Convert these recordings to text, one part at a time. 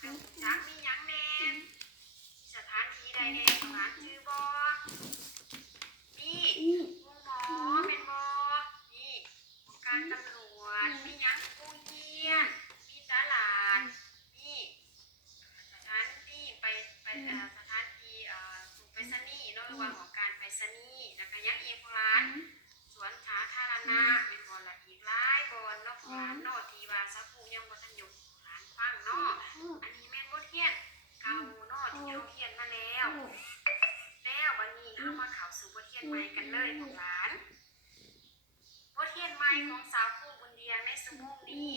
เติมจักมียังแน่สถานที่ใดแน่ของร้านชื่อบอนี่ผู้หมอเป็นบอนี่การตำรวจมียังผู้เยี่ยนมีตลาดนี่สถานที่ไปสถานที่ถูกไปสนีเนาะระหว่างของการไปสนีแล้วก็ยังเองของร้านสวนสาธารณะเป็นบอลละอีกหลายบอลเนาะของร้านเนาะทีว่าสักผู้ยังบ่ทันอยู่ร้านฟังเนาะอันนี้แม่นบทเรียนเก่าเนาะที่เราเรียนมาแล้ววันนี้เฮามาเข้าสู่บทเรียนใหม่กันเลยของร้านบทเรียนใหม่ของสาวผู้บุญเรียงในชั่วโมงนี้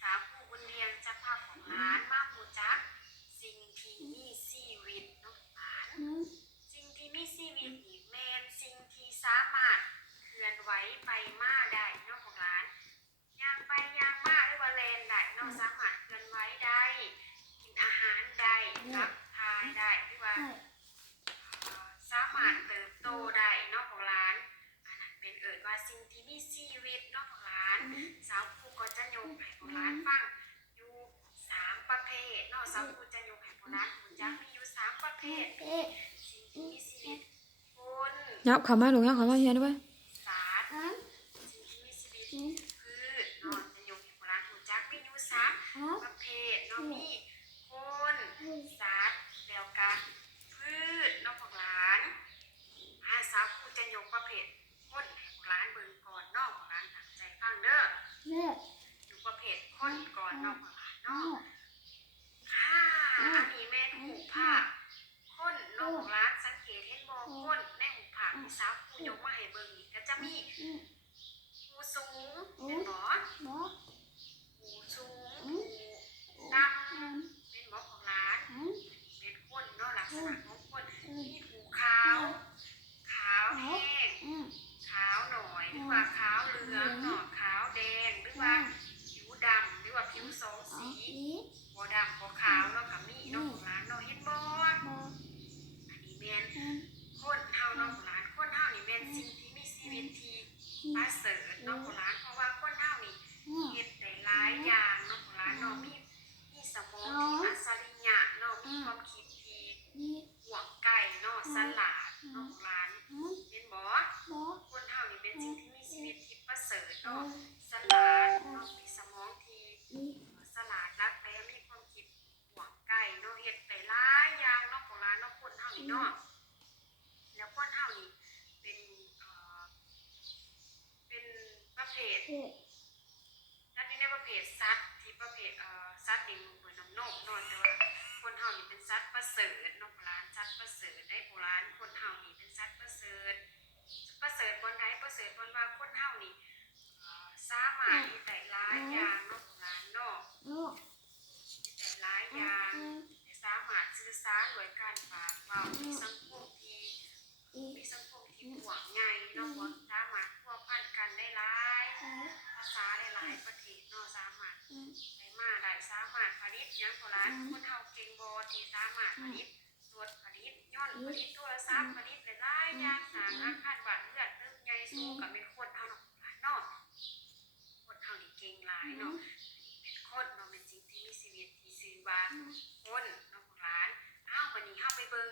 สาวผู้บุญเรียงจะพาของร้านมารู้จักสิ่งที่มีชีวิตเนาะร้านสิ่งที่มีชีวิตนี่แม่นสิ่งที่สามารถเคลื่อนไหวไปมาได้เนาะของร้านย่างไปย่างมาหรือว่าแล่นได้เนาะสามารถเคลื่อนไหวได้กินอาหารได้รับทานได้หรือว่าสามารถเติบโตได้เนาะของร้านอันนั้นเป็นว่าสิ่งที่มีชีวิตเนาะของร้านสาวผู้ก็จะยกให้ของร้านฟังอยู่3ประเภทเนาะสาวผู้จะยกให้ของร้านคุณจะมีอยู่3ประเภทสิ่งที่มีชีวิตคนยับเข้ามาลูกยับเข้ามาเฮียด้วยสัตว์สิ่งที่มีชีวิตพืชเนาะจะยกให้ของร้านคุณจะมีอยู่3ประเภทเนาะมีคนสัตว์แล้วก็พืชเนาะของร้านสาวผู้จะยกประเภทคนให้ของร้านเบิ่งก่อนเนาะของร้านตั้งใจฟังเด้ออยู่ประเภทคนก่อนเนาะของร้านเนาะอันนี้แม่นหูภาพคนเนาะของร้านสังเกตเห็นบ่คนในหูภาพที่สาวผู้ยกมาให้เบิ่งนี่ก็จะมีหูสูงเป็นบ่หูสูงหูดำเป็นบ่ของร้านเป็นคนเนาะลักษณะของคนมีหูขาวแห้งขาวหน่อยหรือว่าขาวเหลืองเนาะขาวแดงหรือว่าผิวดำหรือว่าผิวสองสีบ่ดำบ่ขาวเนาะก็มีเนาะของร้านเนาะเห็นบ่อันนี้แม่นคนเฮาเนาะของร้านคนเฮานี่แม่นสิ่งที่มีชีวิตที่ประเสริฐเนาะของร้านเพราะว่าคนเฮานี่เฮ็ดได้หลายอย่างเนาะของร้านเนาะมีสมองที่อัจฉริยะเนาะมีความคิดที่กว้างไกลเนาะฉลาดเนาะของร้านเห็นบ่คนเฮานี่เป็นสิ่งที่มีชีวิตที่ประเสริฐเนาะฉลาดเนาะมีสมองที่ฉลาดรักแร้มีความคิดกว้างไกลเนาะเฮ็ดได้หลายอย่างเนาะของร้านเนาะคนเฮานี่เนาะแล้วคนเฮานี่เป็นประเภทสัตว์ในประเภทสัตว์ที่ประเภทสัตว์นี่เหมือนน้ำนกเนาะแต่ว่าคนเฮานี่เป็นสัตว์ประเสริฐเนาะโบราณสัตว์ประเสริฐได้โบราณคนเฮานี่เป็นสัตว์ประเสริฐบนใดประเสริฐบนว่าคนเฮานี่สามารถที่ได้หลายอย่างเนาะโบราณเนาะได้หลายอย่างสามารถสื่อสารด้วยการปากเว้ามีสังคมที่กว้างใหญ่เนาะบ่สามารถพัวพันกันได้หลายภาษาหลายประเทศเนาะสามารถได้มาได้สามารถผลิตหยังโบราณคนเฮาเก่งบ่ที่สามารถผลิตรถผลิตยนต์ผลิตโทรศัพท์ผลิตได้หลายอย่างสร้างอาคารบ้านเรือนตึกใหญ่สูงก็เป็นคนเฮาเนาะคนเฮานี่เก่งหลายเนาะเป็นคนเนาะเป็นสิ่งที่มีชีวิตที่ชื่อว่าคนเนาะโบราณวันนี้เฮาไปเบิ่ง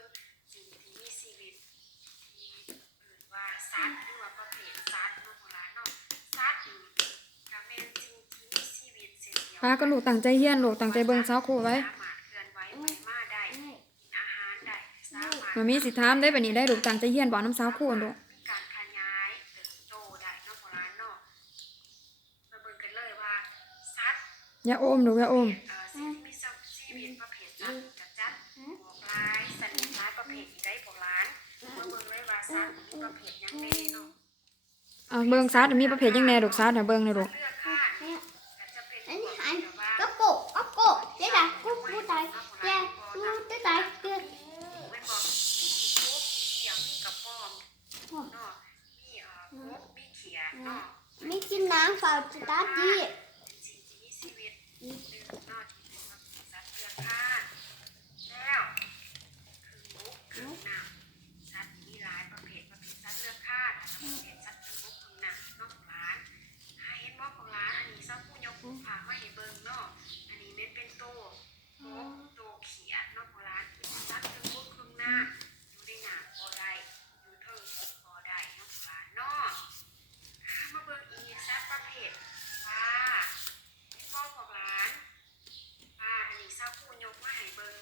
สิ่งที่มีชีวิตที่ว่าสัตว์หรือว่าประเภทสัตว์เนาะโบราณเนาะสัตว์นี่ก็แม่นสิ่งที่มีชีวิตเช่นเดียวป้าก็ลูกตั้งใจเฮียนลูกตั้งใจเบิ่งสาวคู่ไว้มันมีสิถามได้บัดนี้ได้ลูกตั้งใจเฮียนบ่น้ำสาวคู่ลูกการขยายเติบโตได้เนาะโบราณเนาะมาเบิ่งกันเลยว่าสัตว์อย่าอมลูกอย่าอมสิ่งที่มีชีวิตประเภทสัตว์จัดบอกหลายสัตว์หลายประเภทอีกได้โบราณมาเบิ่งเลยว่าสัตว์มีประเภทหยังแน่เนาะเบิ่งสัตว์มีประเภทยังแน่ลูกสัตว์น่ะเบิ่งเลยลูกไม่กินน้ำเปล่าจะตาดีสิ่งที่มีชีวิตนอกที่เป็นสัตว์เลื้อยคลานแล้วคือน้ำสัตว์มีหลายประเภทสัตว์เลื้อยคลานประเภทสัตว์บกน้ำนอกร้านเห็นบ่ของ กมาให้เบิ่ง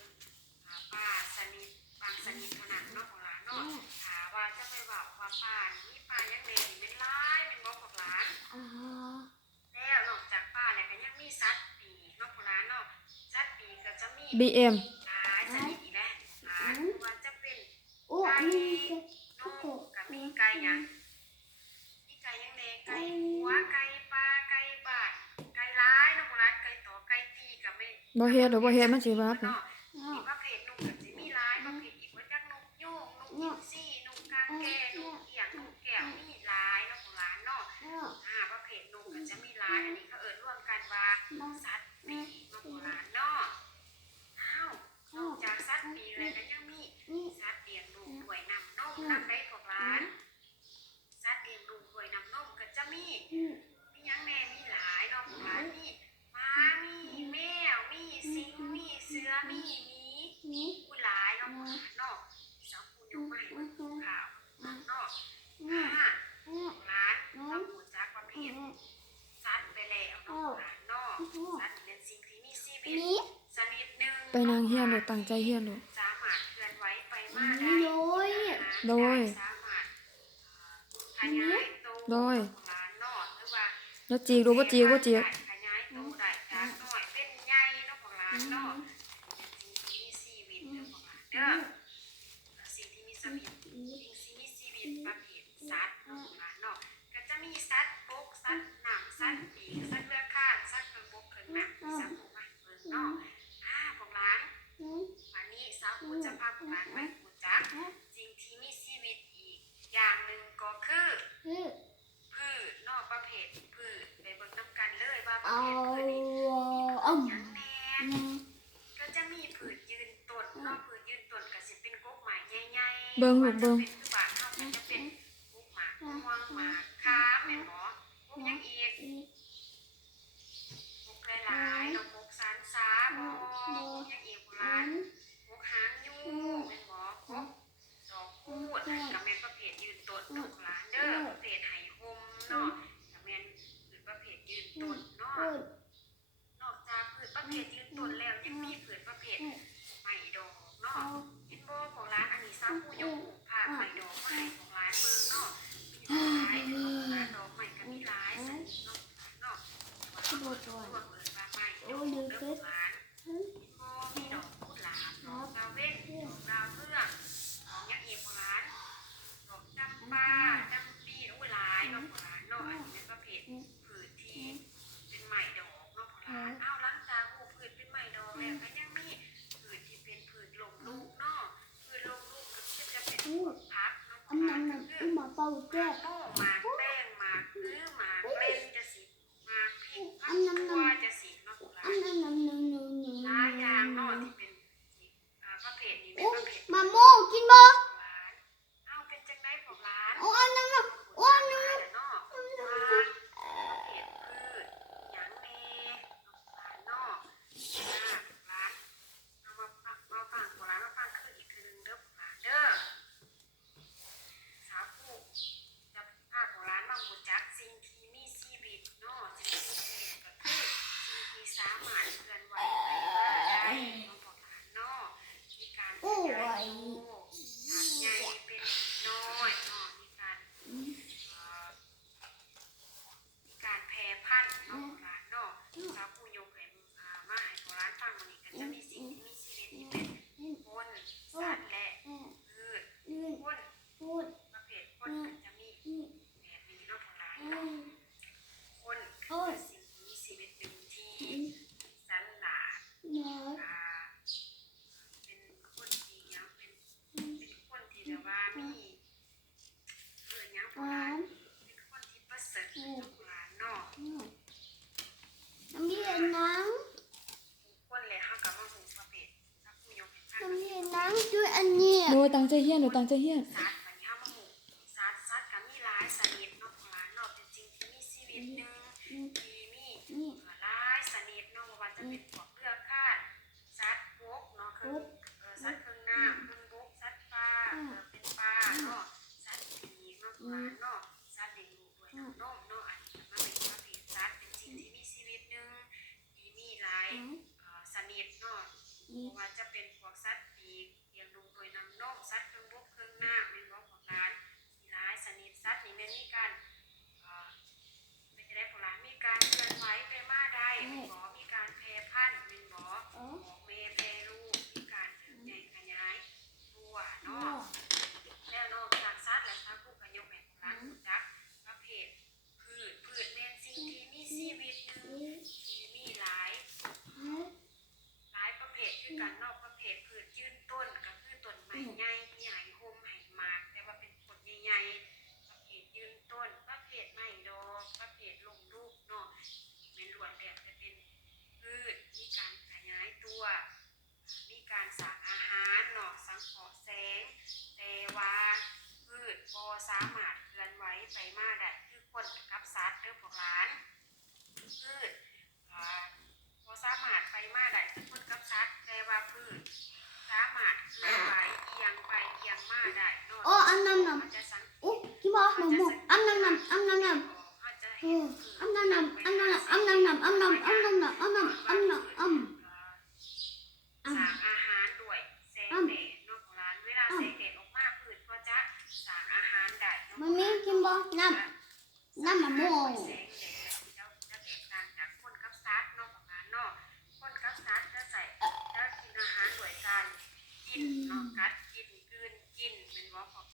ป้าสนิทบางสนิทเท่านั้นเนาะของหลานเนาะถาว่าจะไปบอกว่าป้านี่มีป้ายังเด็กนี่เป็นหลายเป็นบ่ของหลาน แล้วนอกจากป้าแล้วก็ยังมีสัตว์ปีกเนาะของหลานเนาะสัตว์ปีกก็จะมี BM หลายชนิดอีกแหละหลายว่าจะเป็น โอ้ ไก่ อันนี้ นกกับมีไก่หยังมีไก่ยังแดงไก่หัวไก่ปลาไก่บาดไก่ร้ายเนาะของหลานไก่ต่อไก่ตีกับไม่ บ่เฮ็ดหรือบ่เฮ็ดมันสิว่า เนาะมีประเภทนกก็สิมีหลายประเภทอีกว่าจักนกยูงนกอินทรีนกกางแก้นกเอียงนกแก้วมีหลายเนาะของหลานเนาะประเภทนกก็จะมีหลายอันนี้เขาเอิ้นร่วมกันว่าสัตว์ปีกเนาะของหลานเนาะอ้าวนอกจากสัตว์ปีกแล้วก็ยังมีสัตว์เลี้ยงลูกด้วยน้ำนมนำได้ของหลานสัตว์เลี้ยงลูกด้วยน้ำนมก็จะมีหยังแน่มีหลายเนาะของหลานมีม้ามีแมวมีสิงมีเสือมีหมีผู้หลายเนาะของหลานเนาะสาวผู้ยกมาให้เบิ่งข่าวเนาะของหลานเรารู้จักประเภทสัตว์ไปแล้วเนาะของหลานเนาะสัตว์เป็นสิ่งที่มีชีวิตชนิดหนึ่ง ไปนางเฮียนโดดตั้งใจเฮียนโดด สามารถเคลื่อนไหวไปมาได้ โดย สามารถขยายตัว โดย ของหลานเนาะหรือว่า แล้วจีกดูบ่จีกบ่จีก ขยายตัวได้จากน้อยเป็นใหญ่เนาะของหลานเนาะเป็นสิ่งที่มีชีวิตเนาะของหลานเด้อสิ่งที่มีชีวิตประเภทสัตว์เนาะของหลานเนาะก็จะมีสัตว์บกสัตว์น้ำสัตว์ปีกสัตว์เลือดข้างสัตว์เครื่องบกเครื่องน้ำสัตว์บกมาเบิ่งเนาะของหลาน วันนี้สาวคุณจะพาพวกหลานไปรู้จักสิ่งที่มีชีวิตอีกอย่างหนึ่งก็คือพืชนอกประเภทพืชไปเบิ่งน้ำกันเลยว่าประเภทพืชนี้มีพืชหยังแน่ก็จะมีพืชยืนต้นนอกพืชยืนต้นก็สิเป็นกกหมากใหญ่ๆ เบิ่งลูกเบิ่ง เป็นคือบ้านเฮาก็จะเป็นกกหมากม่วงหมากขามแม่นบ่กกหยังอีกกกหลายๆเนาะกกสานสาบ่กกหยังอีกโบราณ พวกหางยูเป็นหมอพวกดอกพูดกับแม่นประเภทยืนต้นดอกหลานเด้อประเภทไหหมเนาะกับแม่นพืชประเภทยืนต้นเนาะนอกจากพืชประเภทยืนต้นแล้วยังมีพืชประเภทไม้ดอกเนาะเห็นบ่ของร้านอันนี้ซ้ำผู้ยกผูกผ้าไม้ดอกไม้ของร้านเบิ่งเนาะมีหลายเนาะร้านดอกไม้ก็มีหลายสันเนาะเนาะว่าตัวเอิ้นว่าไม้ดอกเด้อของร้าน มีดอกพุดหลานดอกดาวเว้นดอกดาวเรืองดอกยักษ์เอกของร้านดอกจำปาจำปีอุ้ยหลายดอกของร้านเนาะอันนี้เป็นประเภทผืนที่เป็นใหม่ดอกเนาะของร้านอ้าวหลังจากผูกผืนเป็นใหม่ดอกแล้วก็ยังมีผืนที่เป็นผืนลงลูกเนาะผืนลงลูกก็จะเป็นพักเนาะของร้านก็คือหมากโม่หมากแป้งหมากอื้อหมากเล่นจะสิหมากพริกผักตัวจะสิเนาะของร้าน หลายอย่างเนาะที่เป็นประเภทนี้เป็นประเภท มาโม่กินบ่ ของร้านเอาเป็นจังได๋ของร้าน โอ้อันนั้นน่ะโอ้อันนั้นน่ะ เนาะว่าประเภทพืชหยังแน่ของร้านเนาะของร้านเอามาฟังของร้านมาฟังคืออีกคือนึงเด้อของร้านเด้อสาวผู้จะพาของร้านมารู้จักสิ่งที่มีชีวิตเนาะสิ่งที่มีชีวิตก็คือสิ่งที่สามารถเคลื่อนไหวไปมาได้ของร้านเนาะมีการขยายตัวจากใหญ่เป็นน้อยเนาะมีการแพร่พันธุ์เนาะของร้านเนาะสาวผู้ยกให้มาให้ของร้านฟังวันนี้ก็จะมีสิ่งที่มีชีวิตที่เป็นคนสัตว์และพืชคนประเภทคนก็จะมีแบบนี้เนาะของร้านเนาะคนคือสิ่งที่มีชีวิตหนึ่งที่สันหลาดเป็นคนที่ยังเป็นคนที่แบบว่ามียังของร้านเป็นคนที่ประเสริฐของร้านเนาะ น้ำเย็นนัง คนเลยเขากับมาหูประเภทถ้าผู้ยกให้ฟัง น้ำเย็นนังด้วยอันเนี้ย โดยตั้งใจเฮียนโดดตั้งใจเฮียน สัตว์แบบนี้เขามาหูสัตว์กับมีหลายชนิดเนาะของร้านเนาะเป็นสิ่งที่มีชีวิตหนึ่งที่มีหลายชนิดเนาะว่าจะเป็นพวกเลือกคาดสัตว์บกเนาะคือสัตว์เครื่องน้ำเครื่องบกสัตว์ปลาเป็นปลาเนาะสัตว์ปีกเนาะของร้านเนาะสัตว์เลี้ยงลูกด้วยน้ำนมเนาะอันนี้มันเป็นประเภทสัตว์เป็นสิ่งที่มีชีวิตหนึ่งที่มีหลายชนิดเนาะ เพราะว่าจะเป็นพวกสัตว์ปีกเลี้ยงดูโดยนำนมสัตว์เครื่องบกเครื่องน้ำเป็นบ่ของร้านที่ร้ายสนิทสัตว์นี่แม่นมีการเป็นจะได้ของร้านมีการเคลื่อนไหวไปมาได้เป็นบ่มีการแพร่พันธุ์เป็นบ่ออกเมแพร่ลูกมีการเติบใหญ่ขยายตัวเนาะแล้วนอกจากสัตว์และสัตว์ผู้ขยกให้ของร้านรู้จักประเภทพืชแม่นสิ่งที่มีชีวิตหนึ่งที่มีหลายประเภทคือกันนอกประเภทพืชยืนต้นก็คือต้นไม้ใหญ่มีไหโฮมไหหมากแต่ว่าเป็นต้นใหญ่ๆประเภทยืนต้นประเภทไม้ดอกประเภทลงลูกเนาะเป็นล้วนแบบจะเป็นพืชมีการขยายตัวมีการสร้างอาหารเนาะสังเคราะห์แสงแต่ว่าพืชบ่สามารถเคลื่อนไหวไปมาได้คือคนกับสัตว์เด้อพวกหลานพืชบ่สามารถไปมาได้คือคนกับสัตว์แต่ว่าพืชสามารถเคลื่อนไหวเอียงไปเอียงมาได้เนาะ โอ้อันนั้นน่ะ มันจะสังเก โอ้ ต กินบ่หนูหมูอันนั้นน่ะอันนั้นน่ะ อาจจะเห็น อันนั้นน่ะอันนั้นน่ะอันนั้นน่ะอันนั้นอันนั้นน่ะอันนั้นอันนั้นอัน สร้างอาหารด้วยแสงแดดเนาะของร้านเวลาแสงแดดออกมาพืชก็จะสร้างอาหารได้เนาะ มันมีกินบ่น้ำมะม่วง แสงแดดจะแตกต่างจากคนกับสัตว์เนาะของร้านเนาะคนกับสัตว์จะกินอาหารด้วยการกินเนาะกัด